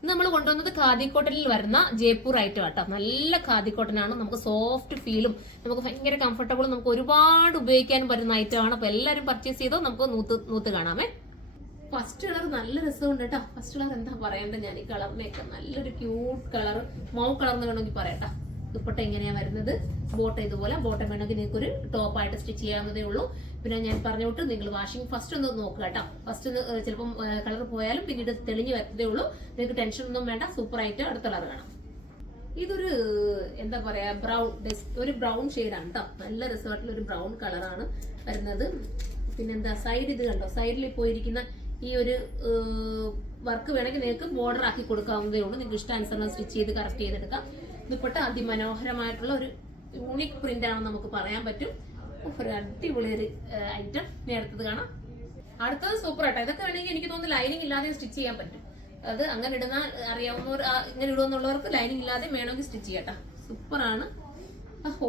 ഇന്ന് നമ്മൾ കൊണ്ടുവന്നത് ഖാദി കോട്ടണിൽ വരുന്ന ജയ്പൂർ ഐറ്റം ആട്ടോ. നല്ല ഖാദി കോട്ടൺ ആണ്. നമുക്ക് സോഫ്റ്റ് ഫീലും നമുക്ക് ഭയങ്കര കംഫർട്ടബിളും നമുക്ക് ഒരുപാട് ഉപയോഗിക്കാനും പറ്റുന്ന ഐറ്റം ആണ്. അപ്പൊ എല്ലാവരും പർച്ചേസ് ചെയ്തോ. നമുക്ക് നൂത്ത് കാണാമേ. ഫസ്റ്റ് കളർ നല്ല രസമുണ്ട് കേട്ടോ. ഫസ്റ്റ് കളർ എന്താ പറയേണ്ടത്, ഞാൻ ഈ കളറിനെയൊക്കെ നല്ലൊരു ക്യൂട്ട് കളർ, മൗ കളർ എന്ന് വേണമെങ്കിൽ പറയട്ടോ. ദുപ്പട്ട എങ്ങനെയാ വരുന്നത്, ബോട്ടം ഇതുപോലെ. ബോട്ടം വേണമെങ്കിൽ നിങ്ങൾക്ക് ഒരു ടോപ്പായിട്ട് സ്റ്റിച്ച് ചെയ്യാവുന്നതേ ഉള്ളൂ. പിന്നെ ഞാൻ പറഞ്ഞോട്ട് നിങ്ങൾ വാഷിംഗ് ഫസ്റ്റ് ഒന്ന് നോക്കുക കേട്ടോ. ഫസ്റ്റ് ചിലപ്പം കളർ പോയാലും പിന്നീട് തെളിഞ്ഞ് വരത്തതേ ഉള്ളൂ. നിങ്ങൾക്ക് ടെൻഷൻ ഒന്നും വേണ്ട. സൂപ്പർ ആയിട്ട് അടുത്ത കളർ കാണാം. ഇതൊരു എന്താ പറയാ ഒരു ബ്രൗൺ ഷെയ്ഡാണ് കേട്ടോ. നല്ല രസമായിട്ടുള്ള ഒരു ബ്രൗൺ കളറാണ് വരുന്നത്. പിന്നെന്താ സൈഡ് ഇത് കണ്ടോ, സൈഡിൽ പോയിരിക്കുന്ന ഈ ഒരു വർക്ക് വേണമെങ്കിൽ നിങ്ങൾക്ക് ബോർഡർ ആക്കി കൊടുക്കാവുന്നതേ ഉള്ളൂ. നിങ്ങൾക്ക് ഇഷ്ടാനുസരണം സ്റ്റിച്ച് ചെയ്ത് കറക്റ്റ് ചെയ്തെടുക്കാം. ദുപ്പട്ട അതിമനോഹരമായിട്ടുള്ള ഒരു യൂണിക് പ്രിന്റ് ആണെന്ന് നമുക്ക് പറയാൻ പറ്റും. ഒരു അടിപൊളി ഒരു ഐറ്റം. ഇനി അടുത്തത് കാണാം. അടുത്തത് സൂപ്പർ ആട്ടോ. ഇതൊക്കെ വേണമെങ്കിൽ എനിക്ക് തോന്നുന്നു ലൈനിങ് ഇല്ലാതെ സ്റ്റിച്ച് ചെയ്യാൻ പറ്റും. അത് അങ്ങനെ ഇടുന്ന അറിയാവുന്നവർ ഇങ്ങനെ ഇടുമെന്നുള്ളവർക്ക് ലൈനിങ് ഇല്ലാതെ വേണമെങ്കിൽ സ്റ്റിച്ച് ചെയ്യട്ടോ. സൂപ്പറാണ്.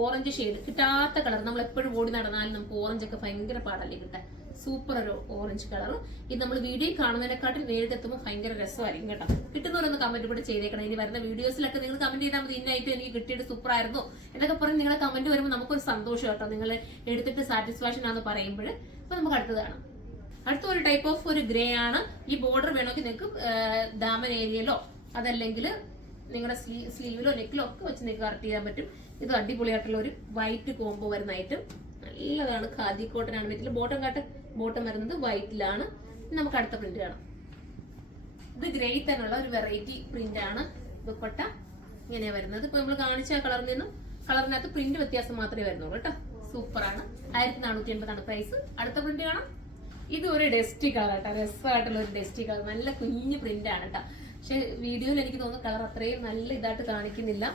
ഓറഞ്ച് ഷെയ്ഡ് കിട്ടാത്ത കളർ. നമ്മൾ എപ്പോഴും ഓടി നടന്നാലും നമുക്ക് ഓറഞ്ച് ഒക്കെ ഭയങ്കര പാടല്ലേ കിട്ടാൻ. സൂപ്പർ ഒരു ഓറഞ്ച് കളർ. ഇത് നമ്മൾ വീഡിയോ കാണുന്നതിനെക്കാട്ടിൽ നേരിട്ടെത്തുമ്പോൾ ഭയങ്കര രസമായിരിക്കും കേട്ടോ. കിട്ടുന്നവരൊന്ന് കമന്റ് കൂടെ ചെയ്തേക്കണം. ഇനി വരുന്ന വീഡിയോസിലൊക്കെ നിങ്ങൾ കമന്റ് ചെയ്താൽ മതി, ഇന്നായിട്ട് എനിക്ക് കിട്ടിയിട്ട് സൂപ്പർ ആയിരുന്നു എന്നൊക്കെ പറഞ്ഞ് നിങ്ങളെ കമന്റ് വരുമ്പോൾ നമുക്കൊരു സന്തോഷം കേട്ടോ. നിങ്ങൾ എടുത്തിട്ട് സാറ്റിസ്ഫാക്ഷൻ ആണെന്ന് പറയുമ്പോൾ. അപ്പൊ നമുക്ക് അടുത്തത് കാണാം. അടുത്ത ഒരു ടൈപ്പ് ഓഫ് ഒരു ഗ്രേ ആണ്. ഈ ബോർഡർ വേണമെങ്കിൽ നിങ്ങൾക്ക് ദാമൻ ഏരിയയിലോ അതല്ലെങ്കിൽ നിങ്ങളുടെ സ്ലീവിലോ നെക്കിലോ ഒക്കെ വെച്ച് നിങ്ങൾക്ക് കറക്റ്റ് ചെയ്യാൻ പറ്റും. ഇത് അടിപൊളിയായിട്ടുള്ള ഒരു വൈറ്റ് കോംബോ വരുന്ന ഐറ്റം. നല്ലതാണ്. ഖാദി കോട്ടൺ ആണ്. വീട്ടിൽ ബോട്ടം വരുന്നത് വൈറ്റിലാണ്. നമുക്ക് അടുത്ത പ്രിന്റ് കാണാം. ഇത് ഗ്രേ തന്നെയുള്ള ഒരു വെറൈറ്റി പ്രിന്റ് ആണ്. ദുപ്പട്ട ഇങ്ങനെയാ വരുന്നത്. ഇപ്പൊ നമ്മൾ കാണിച്ച കളറിൽ നിന്നും കളറിനകത്ത് പ്രിന്റ് വ്യത്യാസം മാത്രമേ വരുന്നുള്ളൂ കേട്ടോ. സൂപ്പറാണ്. 1480 പ്രൈസ്. അടുത്ത പ്രിന്റ് കാണാം. ഇത് ഒരു ഡസ്റ്റി കളർ കേട്ടോ. രസമായിട്ടുള്ള ഒരു ഡസ്റ്റി കളർ. നല്ല കുഞ്ഞു പ്രിന്റ് ആണ് കേട്ടോ. പക്ഷെ വീഡിയോയിൽ എനിക്ക് തോന്നുന്നു കളർ അത്രയും നല്ല ഇതായിട്ട് കാണിക്കുന്നില്ല.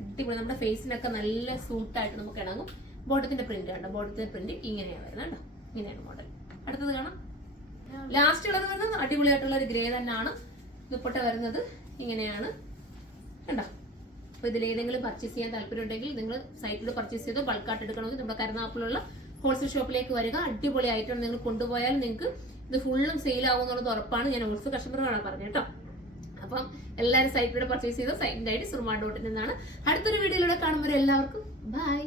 അടിപൊളി. നമ്മുടെ ഫേസിനൊക്കെ നല്ല സൂട്ടായിട്ട് നമുക്ക് ഇണങ്ങും. ബോട്ടത്തിന്റെ പ്രിന്റ് കണ്ടോ. ബോട്ടത്തിന്റെ പ്രിന്റ് ഇങ്ങനെയാണ് വരുന്നത് കേട്ടോ. ഇങ്ങനെയാണ് മോഡൽ. അടുത്തത് കാണാം. ലാസ്റ്റ് കളർ വരുന്നത് അടിപൊളിയായിട്ടുള്ള ഒരു ഗ്രേ തന്നെയാണ്. ദുപ്പട്ട വരുന്നത് ഇങ്ങനെയാണ് കണ്ടോ. അപ്പൊ ഇതിൽ ഏതെങ്കിലും പർച്ചേസ് ചെയ്യാൻ താല്പര്യം ഉണ്ടെങ്കിൽ നിങ്ങൾ സൈറ്റിൽ പർച്ചേസ് ചെയ്തോ. ബൾക്കായിട്ട് എടുക്കണമെങ്കിൽ നമ്മുടെ കരുനാഗപ്പള്ളിയുള്ള ഹോൾസെയിൽ ഷോപ്പിലേക്ക് വരിക. അടിപൊളി ആയിട്ട് നിങ്ങൾ കൊണ്ടുപോയാൽ നിങ്ങൾക്ക് ഇത് ഫുള്ളും സെയിൽ ആകുമെന്നുള്ളത് ഉറപ്പാണ്. ഞാൻ ഹോൾസെയിൽ കസ്റ്റമറാണ് പറഞ്ഞത് കേട്ടോ. അപ്പം എല്ലാവരും സൈറ്റിലൂടെ പർച്ചേസ് ചെയ്തോ. സൈറ്റിന്റെ ഐഡി സുർമാ.in എന്നാണ്. അടുത്തൊരു വീഡിയോയിലൂടെ കാണുമ്പോൾ എല്ലാവർക്കും ബൈ.